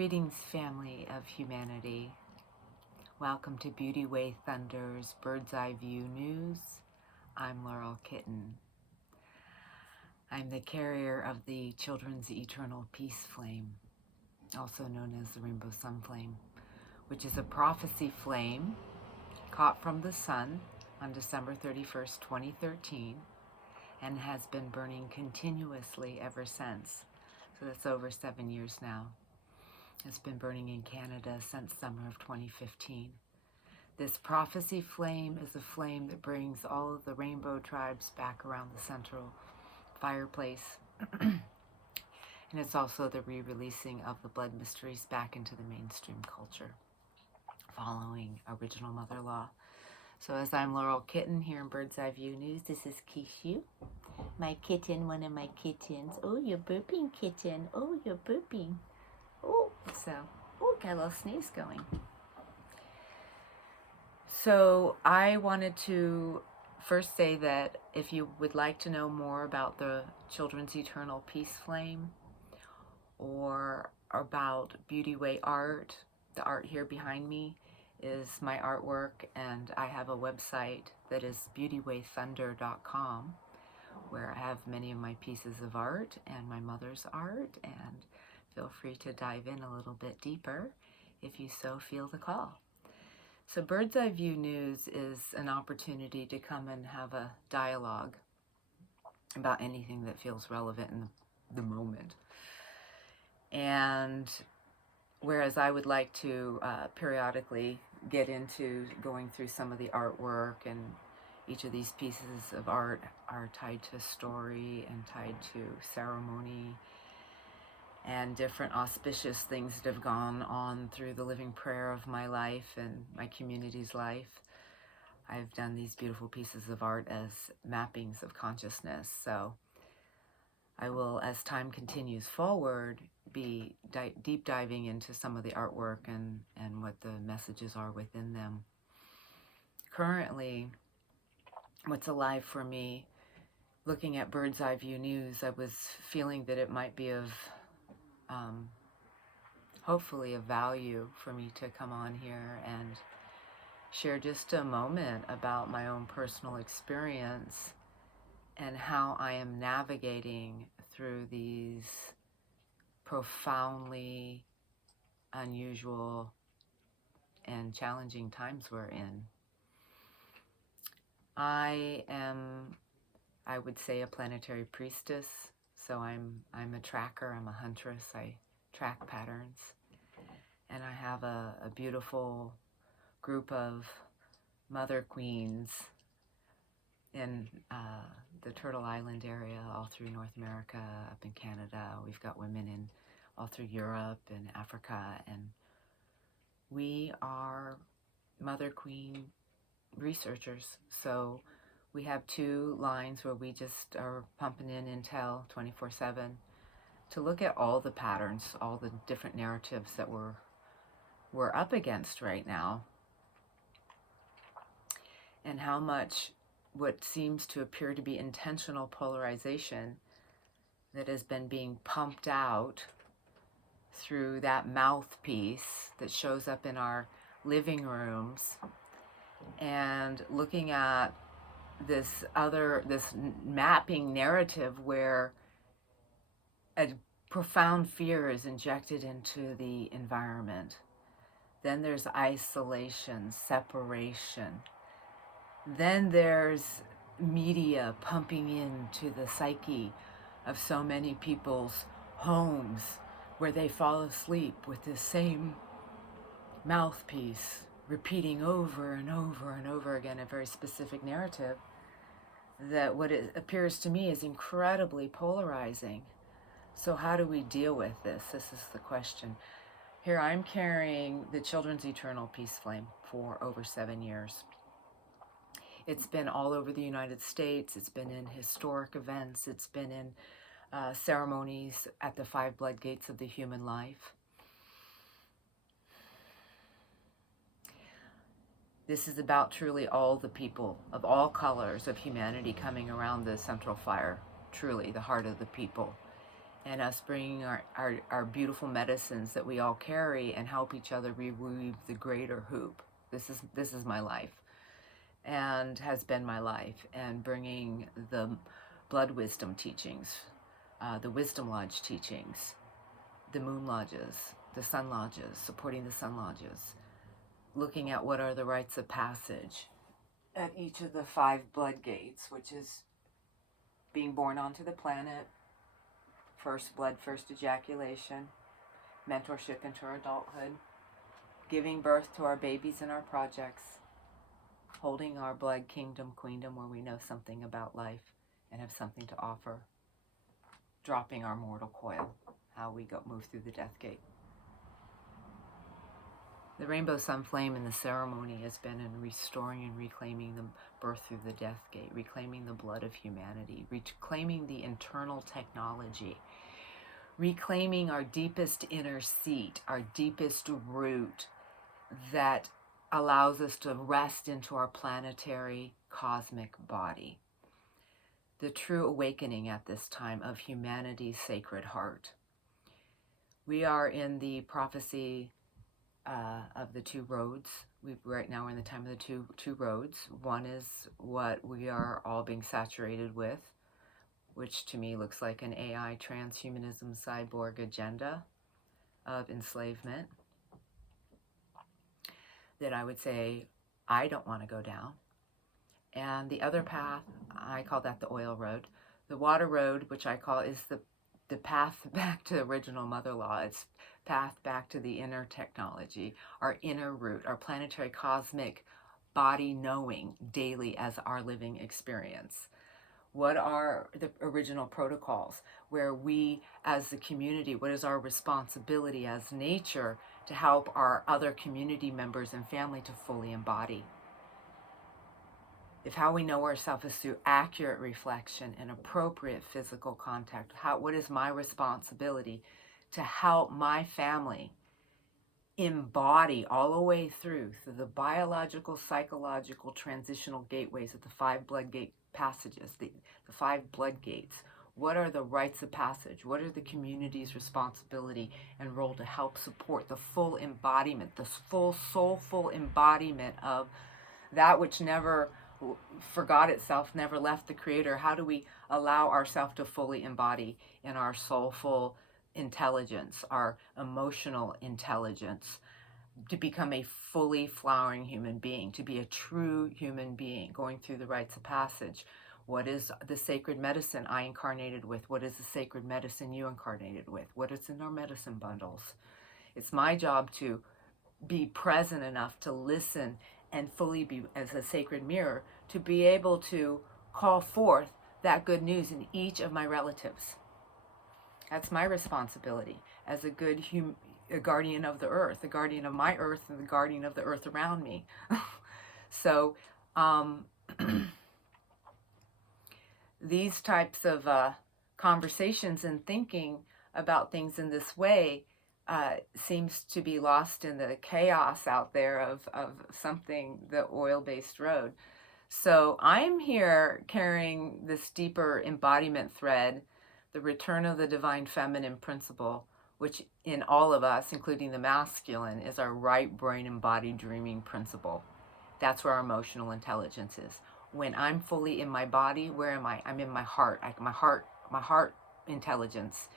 Greetings, family of humanity. Welcome to Beauty Way Thunder's Bird's Eye View News. I'm Laurel Kitten. I'm the carrier of the Children's Eternal Peace Flame, also known as the Rainbow Sun Flame, which is a prophecy flame caught from the sun on December 31st, 2013, and has been burning continuously ever since. So that's over 7 years now. It's been burning in Canada since summer of 2015. This prophecy flame is a flame that brings all of the rainbow tribes back around the central fireplace. And it's also the re-releasing of the blood mysteries back into the mainstream culture, following original mother law. So as I'm Laurel Kitten here in Bird's Eye View News, this is Kishu, my kitten, one of my kittens. Oh, you're burping, kitten. Oh, you're burping. Oh, got a little sneeze going. So I wanted to first say that if you would like to know more about the Children's Eternal Peace Flame or about Beauty Way art, the art here behind me is my artwork, and I have a website that is beautywaythunder.com where I have many of my pieces of art and my mother's art, and feel free to dive in a little bit deeper if you so feel the call. So Bird's Eye View News is an opportunity to come and have a dialogue about anything that feels relevant in the moment. And whereas I would like to periodically get into going through some of the artwork, and each of these pieces of art are tied to story and tied to ceremony and different auspicious things that have gone on through the living prayer of my life and my community's life. I've done these beautiful pieces of art as mappings of consciousness. So I will, as time continues forward, be deep diving into some of the artwork and what the messages are within them. Currently, what's alive for me, looking at Bird's Eye View News, I was feeling that it might be of hopefully of value for me to come on here and share just a moment about my own personal experience and how I am navigating through these profoundly unusual and challenging times we're in. I am, I would say, a planetary priestess. So I'm a tracker, I'm a huntress, I track patterns. And I have a beautiful group of mother queens in the Turtle Island area, all through North America, up in Canada. We've got women in all through Europe and Africa, and we are mother queen researchers. So we have 2 lines where we just are pumping in intel 24/7 to look at all the patterns, all the different narratives that we're up against right now, and how much what seems to appear to be intentional polarization that has been being pumped out through that mouthpiece that shows up in our living rooms, and looking at this mapping narrative where a profound fear is injected into the environment. Then there's isolation, separation. Then there's media pumping into the psyche of so many people's homes where they fall asleep with the same mouthpiece repeating over and over and over again a very specific narrative that what it appears to me is incredibly polarizing. So how do we deal with this? This is the question. Here I'm carrying the Children's Eternal Peace Flame for over 7 years. It's been all over the United States. It's been in historic events. It's been in ceremonies at the 5 blood gates of the human life. This is about truly all the people of all colors of humanity coming around the central fire, truly the heart of the people, and us bringing our beautiful medicines that we all carry and help each other reweave the greater hoop. This is my life, and has been my life, and bringing the blood wisdom teachings, the wisdom lodge teachings, the moon lodges, the sun lodges, supporting the sun lodges, looking at what are the rites of passage at each of the 5 blood gates, which is being born onto the planet, first blood, first ejaculation, mentorship into our adulthood, giving birth to our babies and our projects, holding our blood kingdom, queendom, where we know something about life and have something to offer, dropping our mortal coil, how we move through the death gate. The rainbow sun flame in the ceremony has been in restoring and reclaiming the birth through the death gate, reclaiming the blood of humanity, reclaiming the internal technology, reclaiming our deepest inner seat, our deepest root that allows us to rest into our planetary cosmic body. The true awakening at this time of humanity's sacred heart. We are in the prophecy of the 2 roads. Right now we're in the time of the two roads. One is what we are all being saturated with, which to me looks like an AI transhumanism cyborg agenda of enslavement that I would say I don't want to go down. And the other path, I call that the oil road. The water road, which I call, is the path back to the original mother law. It's path back to the inner technology, our inner root, our planetary cosmic body knowing daily as our living experience. What are the original protocols where we as the community, what is our responsibility as nature to help our other community members and family to fully embody? If how we know ourselves is through accurate reflection and appropriate physical contact, what is my responsibility to help my family embody all the way through the biological, psychological, transitional gateways of the 5 blood gate passages, the 5 blood gates. What are the rites of passage? What are the community's responsibility and role to help support the full embodiment, the full soulful embodiment of that which never forgot itself, never left the Creator? How do we allow ourselves to fully embody in our soulful intelligence, our emotional intelligence, to become a fully flowering human being, to be a true human being, going through the rites of passage? What is the sacred medicine I incarnated with? What is the sacred medicine you incarnated with? What is in our medicine bundles? It's my job to be present enough to listen and fully be as a sacred mirror to be able to call forth that good news in each of my relatives. That's my responsibility as a good a guardian of the earth, the guardian of my earth and the guardian of the earth around me. So these types of conversations and thinking about things in this way seems to be lost in the chaos out there of something, the oil-based road. So I'm here carrying this deeper embodiment thread, the return of the divine feminine principle, which in all of us, including the masculine, is our right brain embodied dreaming principle. That's where our emotional intelligence is. When I'm fully in my body, where am I? I'm in my heart. My heart intelligence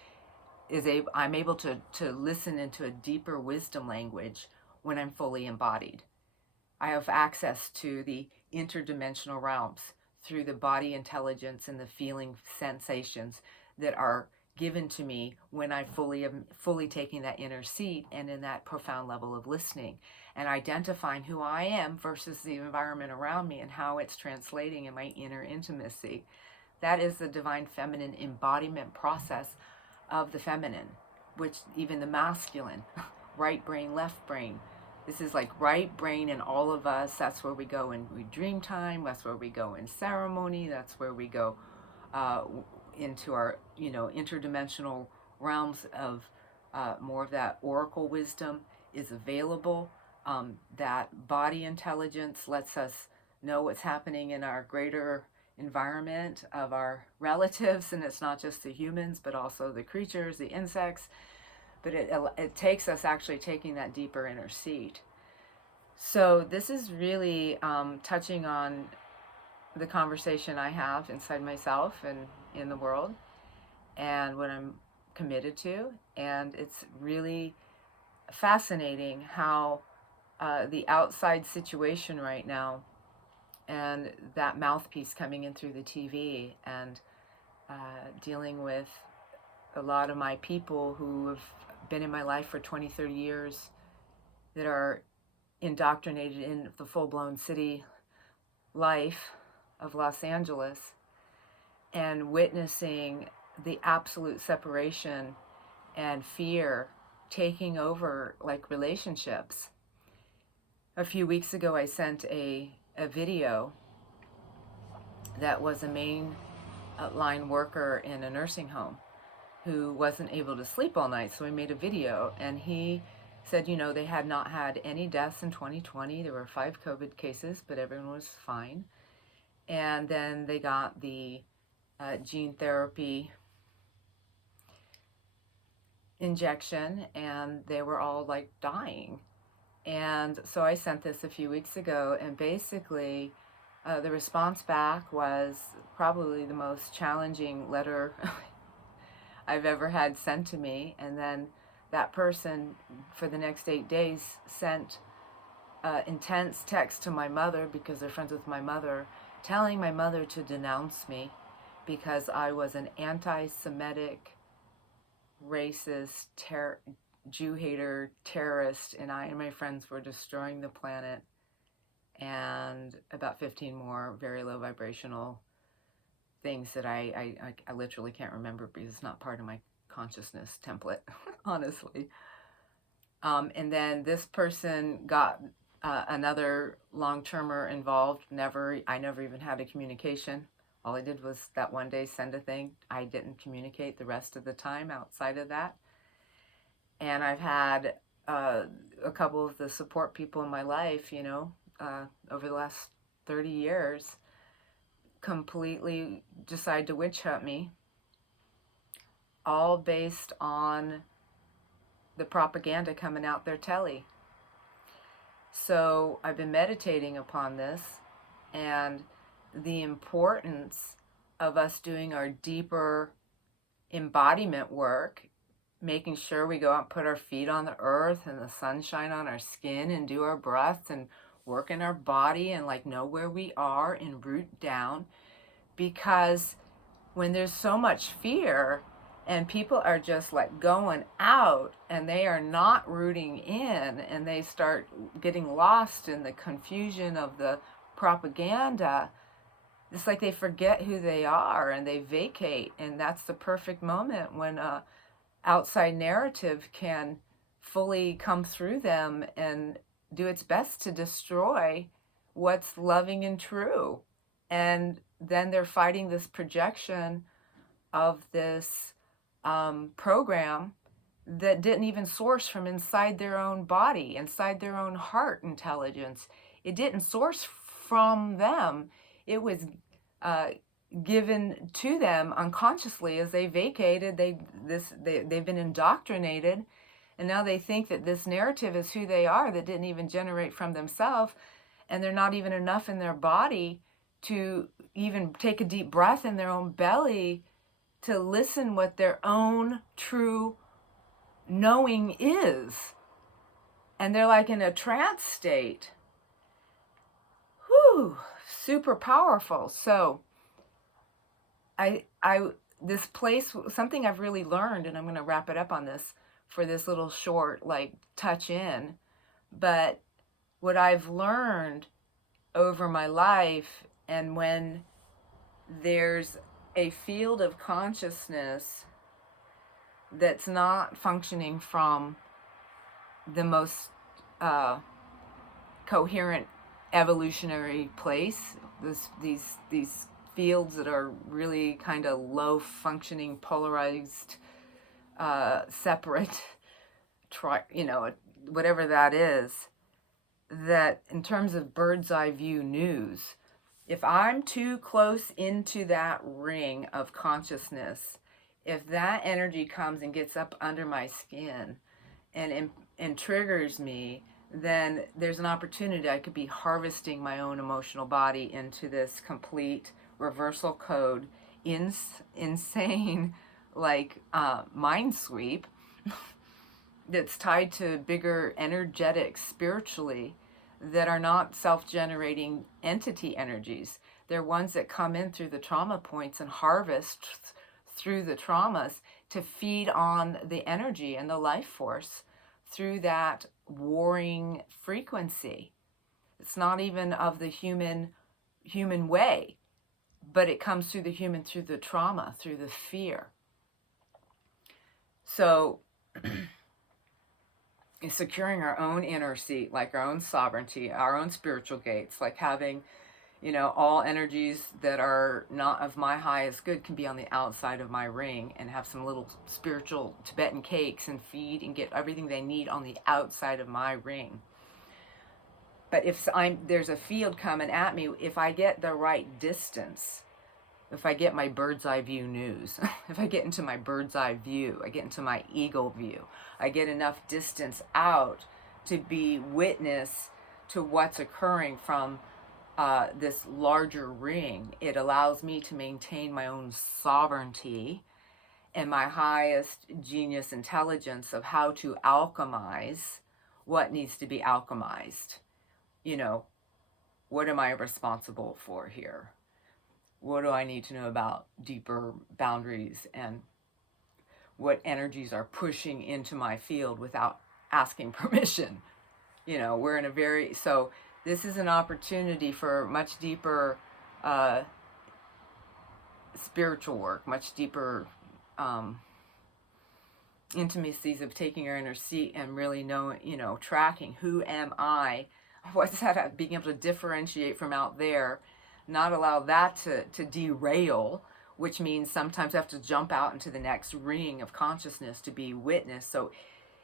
is I'm able to listen into a deeper wisdom language when I'm fully embodied. I have access to the interdimensional realms through the body intelligence and the feeling sensations that are given to me when I am fully taking that inner seat and in that profound level of listening and identifying who I am versus the environment around me and how it's translating in my inner intimacy. That is the divine feminine embodiment process of the feminine, which even the masculine, right brain, left brain. This is like right brain in all of us. That's where we go in dream time. That's where we go in ceremony. That's where we go into our, interdimensional realms of more of that oracle wisdom is available. That body intelligence lets us know what's happening in our greater environment of our relatives, and it's not just the humans, but also the creatures, the insects. But it takes us actually taking that deeper inner seat. So this is really touching on the conversation I have inside myself and in the world, and what I'm committed to. And it's really fascinating how the outside situation right now, and that mouthpiece coming in through the TV, and dealing with a lot of my people who have been in my life for 20, 30 years that are indoctrinated in the full-blown city life of Los Angeles, and witnessing the absolute separation and fear taking over like relationships. A few weeks ago I sent a video that was a main line worker in a nursing home who wasn't able to sleep all night, so we made a video, and he said, you know, they had not had any deaths in 2020. There were 5 COVID cases, but everyone was fine. And then they got the gene therapy injection, and they were all like dying. And so I sent this a few weeks ago, and basically the response back was probably the most challenging letter I've ever had sent to me. And then that person for the next 8 days sent intense text to my mother, because they're friends with my mother, telling my mother to denounce me because I was an anti-Semitic, racist, Jew hater, terrorist, and I and my friends were destroying the planet, and about 15 more very low vibrational things that I literally can't remember because it's not part of my consciousness template, honestly. And then this person got another long-termer involved. I never even had a communication. All I did was that one day send a thing. I didn't communicate the rest of the time outside of that. And I've had a couple of the support people in my life, you know, over the last 30 years, completely decide to witch hunt me, all based on the propaganda coming out their telly. So I've been meditating upon this, and the importance of us doing our deeper embodiment work, making sure we go out and put our feet on the earth and the sunshine on our skin, and do our breaths and work in our body, and like know where we are and root down. Because when there's so much fear and people are just like going out and they are not rooting in, and they start getting lost in the confusion of the propaganda, it's like they forget who they are and they vacate. And that's the perfect moment when a outside narrative can fully come through them and do its best to destroy what's loving and true. And then they're fighting this projection of this program that didn't even source from inside their own body, inside their own heart intelligence. It didn't source from them. It was given to them unconsciously as they vacated. They've been indoctrinated, and now they think that this narrative is who they are, that didn't even generate from themselves, and they're not even enough in their body to even take a deep breath in their own belly to listen what their own true knowing is. And they're like in a trance state. Whew, super powerful. So this place, something I've really learned, and I'm going to wrap it up on this for this little short like touch in, but what I've learned over my life, and when there's a field of consciousness that's not functioning from the most coherent evolutionary place, these fields that are really kind of low functioning, polarized, separate, whatever that is, that in terms of bird's eye view news, If I'm too close into that ring of consciousness, if that energy comes and gets up under my skin and triggers me, then there's an opportunity I could be harvesting my own emotional body into this complete reversal code, insane, like mind sweep that's tied to bigger energetics spiritually that are not self-generating entity energies. They're ones that come in through the trauma points and harvest through the traumas to feed on the energy and the life force through that warring frequency. It's not even of the human way, but it comes through the human, through the trauma, through the fear. So securing our own inner seat, like our own sovereignty, our own spiritual gates, like having, all energies that are not of my highest good can be on the outside of my ring, and have some little spiritual Tibetan cakes and feed and get everything they need on the outside of my ring. But if there's a field coming at me, if I get the right distance, if I get my bird's eye view news, if I get into my bird's eye view, I get into my eagle view, I get enough distance out to be witness to what's occurring from this larger ring, it allows me to maintain my own sovereignty and my highest genius intelligence of how to alchemize what needs to be alchemized. What am I responsible for here? What do I need to know about deeper boundaries, and what energies are pushing into my field without asking permission? We're in a so this is an opportunity for much deeper spiritual work, much deeper intimacies of taking our inner seat and really knowing, tracking who am I, what's that, being able to differentiate from out there, not allow that to derail, which means sometimes I have to jump out into the next ring of consciousness to be witness. So,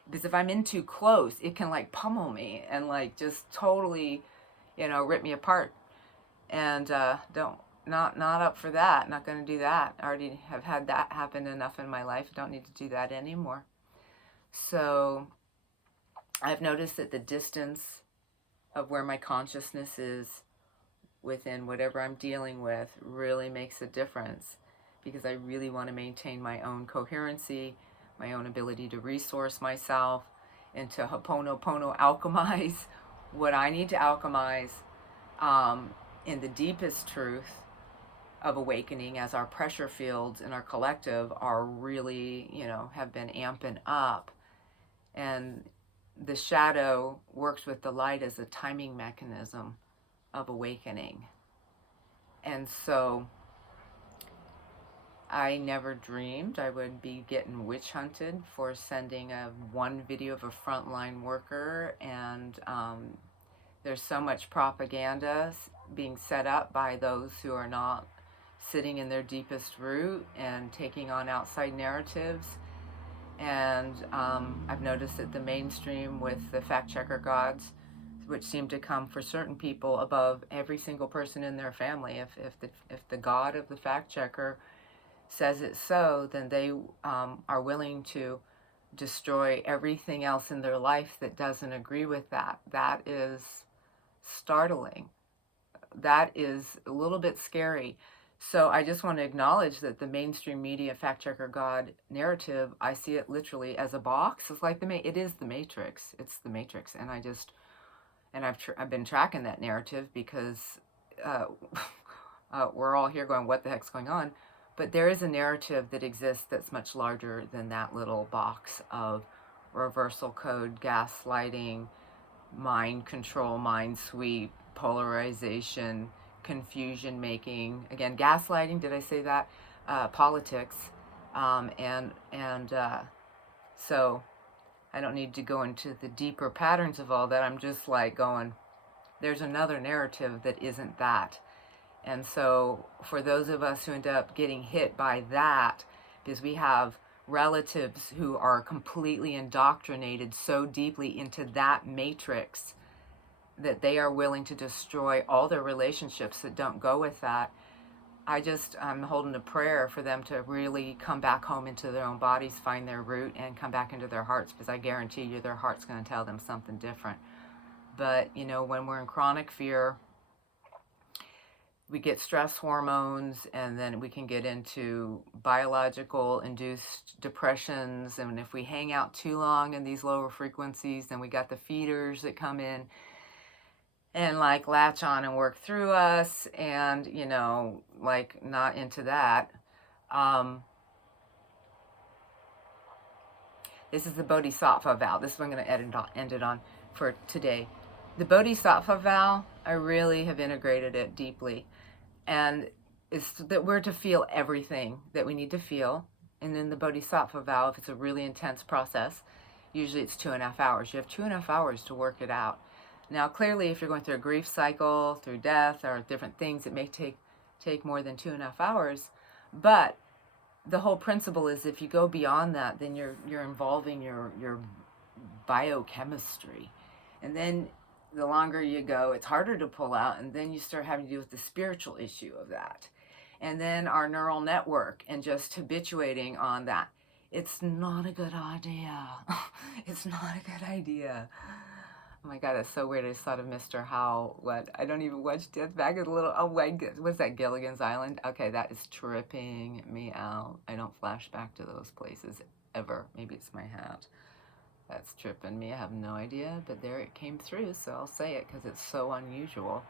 because if I'm in too close, it can like pummel me and like just totally, rip me apart. And not up for that. Not going to do that. I already have had that happen enough in my life. Don't need to do that anymore. So I've noticed that the distance of where my consciousness is within whatever I'm dealing with really makes a difference, because I really want to maintain my own coherency, my own ability to resource myself, and to Ho'oponopono alchemize what I need to alchemize in the deepest truth of awakening, as our pressure fields in our collective are really, have been amping up. And the shadow works with the light as a timing mechanism of awakening. And so I never dreamed I would be getting witch hunted for sending one video of a frontline worker, and there's so much propaganda being set up by those who are not sitting in their deepest root and taking on outside narratives. And I've noticed that the mainstream with the fact checker gods, which seem to come for certain people above every single person in their family. If the God of the fact checker says it so, then they are willing to destroy everything else in their life that doesn't agree with that. That is startling. That is a little bit scary. So I just want to acknowledge that the mainstream media fact checker God narrative, I see it literally as a box. It's like it is the Matrix. It's the Matrix, and I've been tracking that narrative because we're all here going, what the heck's going on? But there is a narrative that exists that's much larger than that little box of reversal code, gaslighting, mind control, mind sweep, polarization, confusion making. Again, gaslighting, did I say that? Politics. So I don't need to go into the deeper patterns of all that. I'm just like going, there's another narrative that isn't that. And so for those of us who end up getting hit by that, because we have relatives who are completely indoctrinated so deeply into that matrix that they are willing to destroy all their relationships that don't go with that. I'm holding a prayer for them to really come back home into their own bodies, find their root, and come back into their hearts, because I guarantee you their heart's going to tell them something different. But, you know, when we're in chronic fear, we get stress hormones, and then we can get into biological induced depressions. And if we hang out too long in these lower frequencies, then we got the feeders that come in and like latch on and work through us, and, you know, like, not into that. This is the Bodhisattva vow. This is what I'm going to end it on for today. The Bodhisattva vow, I really have integrated it deeply. And it's that we're to feel everything that we need to feel. And in the Bodhisattva vow, if it's a really intense process, usually it's 2.5 hours. You have 2.5 hours to work it out. Now, clearly, if you're going through a grief cycle, through death, or different things, it may take more than 2.5 hours. But the whole principle is, if you go beyond that, then you're involving your biochemistry. And then the longer you go, it's harder to pull out, and then you start having to deal with the spiritual issue of that. And then our neural network, and just habituating on that. It's not a good idea. It's not a good idea. Oh my God, that's so weird. I just thought of Mr. Howe. What? I don't even watch Death back at a little. Oh my God, what's that, Gilligan's Island? Okay, that is tripping me out. I don't flash back to those places ever. Maybe it's my hat. That's tripping me. I have no idea, but there it came through, so I'll say it because it's so unusual.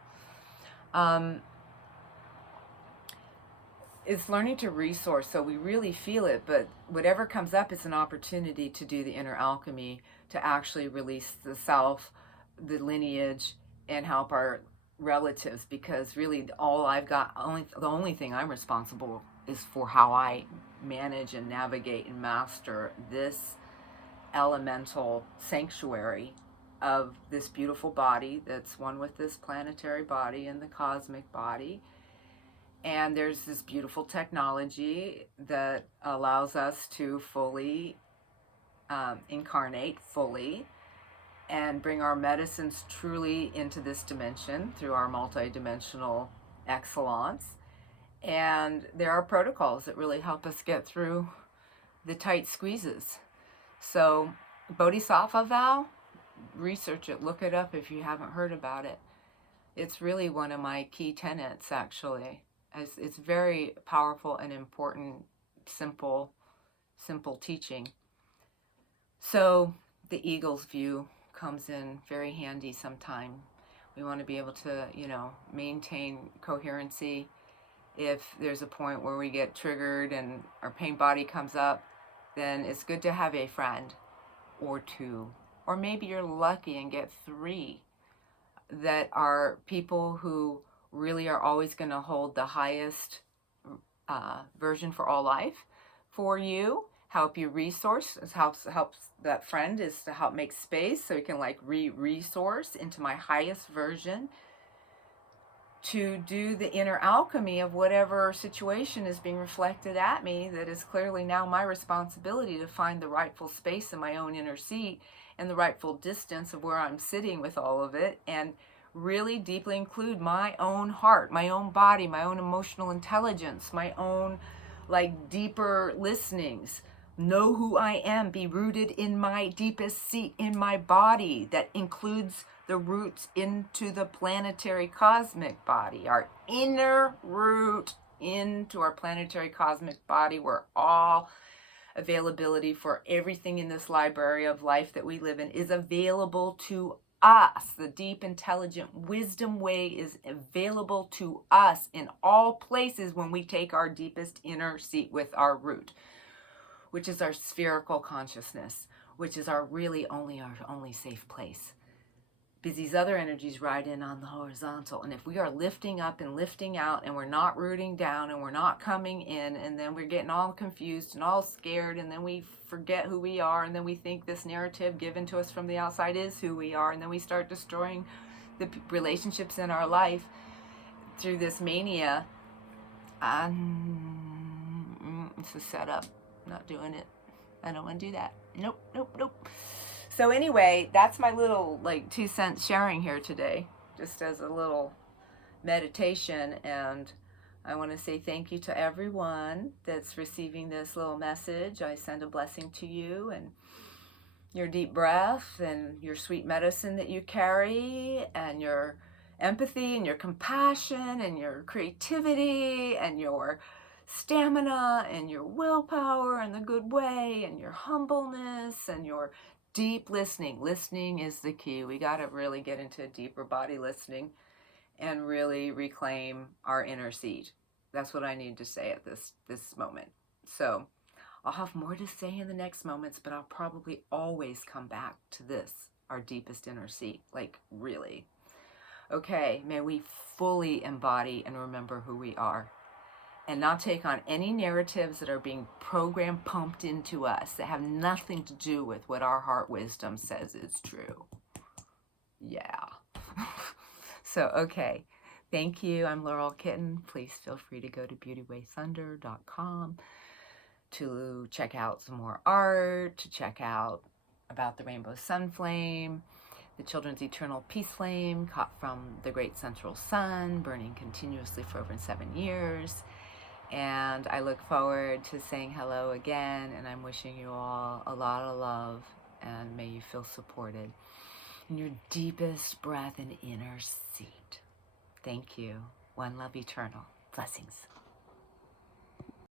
It's learning to resource, so we really feel it, but whatever comes up is an opportunity to do the inner alchemy, to actually release the self, the lineage, and help our relatives, because really all I've got, the only thing I'm responsible is for how I manage and navigate and master this elemental sanctuary of this beautiful body that's one with this planetary body and the cosmic body. And there's this beautiful technology that allows us to fully incarnate fully and bring our medicines truly into this dimension through our multidimensional excellence. And there are protocols that really help us get through the tight squeezes. So Bodhisattva vow, research it, look it up if you haven't heard about it. It's really one of my key tenets, actually. It's very powerful and important, simple teaching. So the eagle's view comes in very handy sometime. We want to be able to, you know, maintain coherency. If there's a point where we get triggered and our pain body comes up, then it's good to have a friend or two, or maybe you're lucky and get 3 that are people who really are always going to hold the highest version for all life for you, help you resource. Helps that friend is to help make space so you can like resource into my highest version, to do the inner alchemy of whatever situation is being reflected at me that is clearly now my responsibility to find the rightful space in my own inner seat and the rightful distance of where I'm sitting with all of it, and really deeply include my own heart, my own body, my own emotional intelligence, my own like deeper listenings. Know who I am, be rooted in my deepest seat in my body. That includes the roots into the planetary cosmic body, our inner root into our planetary cosmic body, where all availability for everything in this library of life that we live in is available to us. The deep, intelligent wisdom way is available to us in all places when we take our deepest inner seat with our root, which is our spherical consciousness, which is our only safe place. Because these other energies ride in on the horizontal. And if we are lifting up and lifting out, and we're not rooting down, and we're not coming in, and then we're getting all confused and all scared, and then we forget who we are, and then we think this narrative given to us from the outside is who we are, and then we start destroying the relationships in our life through this mania. It's a setup. I'm not doing it. I don't want to do that. Nope. So anyway, that's my little like 2 cents sharing here today, just as a little meditation. And I want to say thank you to everyone that's receiving this little message. I send a blessing to you and your deep breath and your sweet medicine that you carry and your empathy and your compassion and your creativity and your stamina and your willpower and the good way and your humbleness and your deep listening. Listening is the key. We got to really get into deeper body listening and really reclaim our inner seat. That's what I need to say at this moment. So I'll have more to say in the next moments, but I'll probably always come back to this, our deepest inner seat, like really. Okay, may we fully embody and remember who we are and not take on any narratives that are being programmed, pumped into us that have nothing to do with what our heart wisdom says is true. Yeah. So, okay. Thank you. I'm Laurel Kitten. Please feel free to go to beautywaythunder.com to check out some more art, to check out about the rainbow sun flame, the children's eternal peace flame caught from the great central sun, burning continuously for over 7 years. And I look forward to saying hello again, and I'm wishing you all a lot of love, and may you feel supported in your deepest breath and inner seat. Thank you. One love eternal. Blessings.